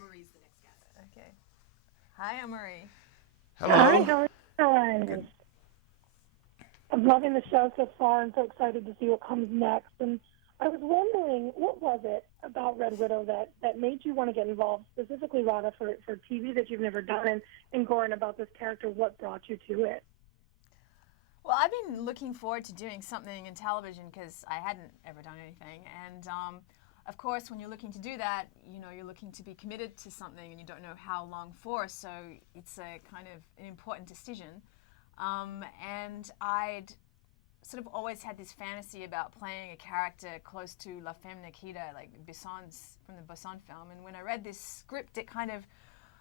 Marie's the next guest. Okay. Hi, Marie. Hello. Hi, how are you guys? I'm loving the show so far and so excited to see what comes next. And I was wondering, what was it about Red Widow that made you want to get involved, specifically, Radha, for TV that you've never done, and Goran, about this character, what brought you to it? Well, I've been looking forward to doing something in television because I hadn't ever done anything. And of course, when you're looking to do that, you know, you're looking to be committed to something and you don't know how long for. So it's a kind of an important decision. And I'd sort of always had this fantasy about playing a character close to La Femme Nikita, like Bisson's from the Besson film. And when I read this script, it kind of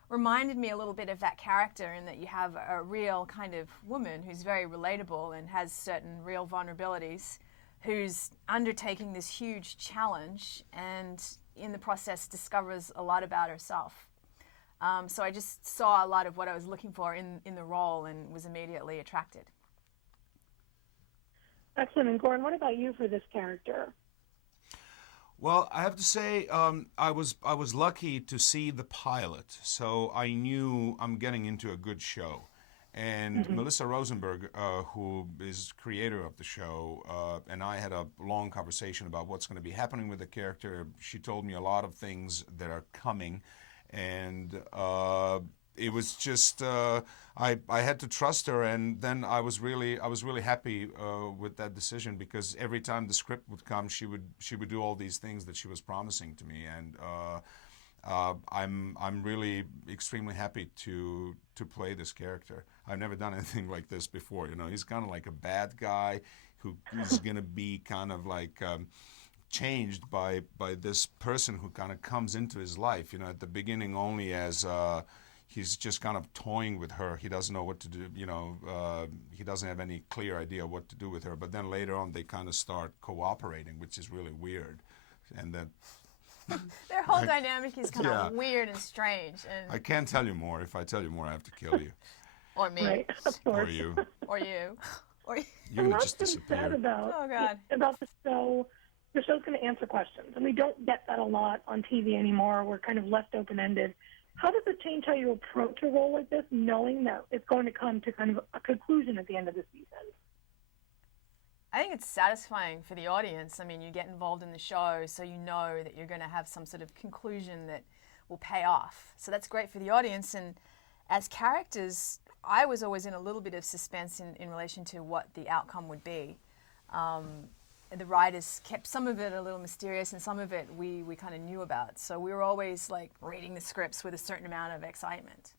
reminded me a little bit of that character, in that you have a real kind of woman who's very relatable and has certain real vulnerabilities, who's undertaking this huge challenge and in the process discovers a lot about herself. So I just saw a lot of what I was looking for in the role and was immediately attracted. Excellent. And Goran, what about you for this character? Well, I have to say, I was lucky to see the pilot, so I knew I'm getting into a good show. And Melissa Rosenberg, who is creator of the show, and I had a long conversation about what's going to be happening with the character. She told me a lot of things that are coming, and it was just I had to trust her, and then I was really happy with that decision, because every time the script would come, she would do all these things that she was promising to me, and I'm really extremely happy to play this character. I've never done anything like this before. You know, he's kind of like a bad guy who is going to be kind of like changed by this person who kind of comes into his life. You know, at the beginning only as he's just kind of toying with her. He doesn't know what to do. You know, he doesn't have any clear idea what to do with her. But then later on, they kind of start cooperating, which is really weird. And then their whole dynamic is kind of weird and strange. And I can't tell you more. If I tell you more, I have to kill you. Or me. Right, of course. Or you. Or you. Or you. You're going to just disappear. Oh, God. About the show. The show's going to answer questions, and we don't get that a lot on TV anymore. We're kind of left open-ended. How does it change how you approach a role like this, knowing that it's going to come to kind of a conclusion at the end of the season? I think it's satisfying for the audience. I mean, you get involved in the show, so you know that you're going to have some sort of conclusion that will pay off. So that's great for the audience. And as characters, I was always in a little bit of suspense in relation to what the outcome would be. The writers kept some of it a little mysterious, and some of it we kind of knew about. So we were always like reading the scripts with a certain amount of excitement.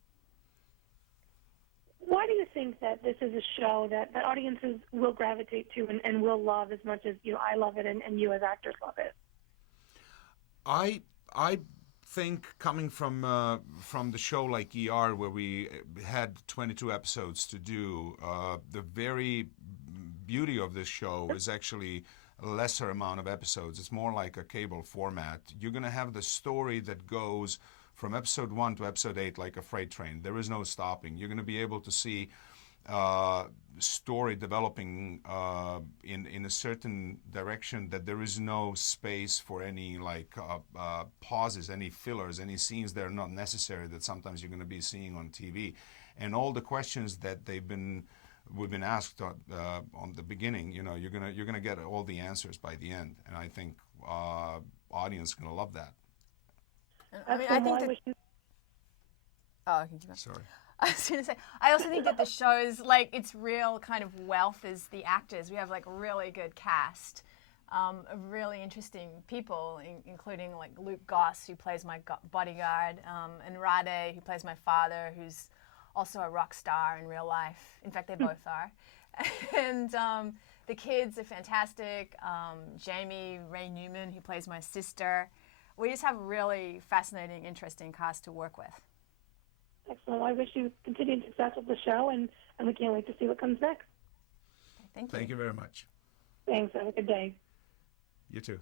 Why do you think that this is a show that audiences will gravitate to and will love as much as I love it and you as actors love it? I think, coming from the show like ER, where we had 22 episodes to do, the very beauty of this show is actually a lesser amount of episodes. It's more like a cable format. You're going to have the story that goes from episode 1 to episode 8 like a freight train. There is no stopping. You're going to be able to see story developing in a certain direction, that there is no space for any pauses, any fillers, any scenes that are not necessary that sometimes you're going to be seeing on TV. And all the questions that we've been asked on the beginning, you're gonna get all the answers by the end, and I think audience gonna love that. I mean, I think that. Oh, sorry. I was going to say, I also think that the show's like its real kind of wealth is the actors. We have like a really good cast of really interesting people, including like Luke Goss, who plays my bodyguard, and Radha, who plays my father, who's also a rock star in real life. In fact, they both are. And the kids are fantastic. Jamie Ray Newman, who plays my sister. We just have a really fascinating, interesting cast to work with. Excellent. Well, I wish you continued success with the show, and we can't wait to see what comes next. Thank you. Thank you very much. Thanks. Have a good day. You too.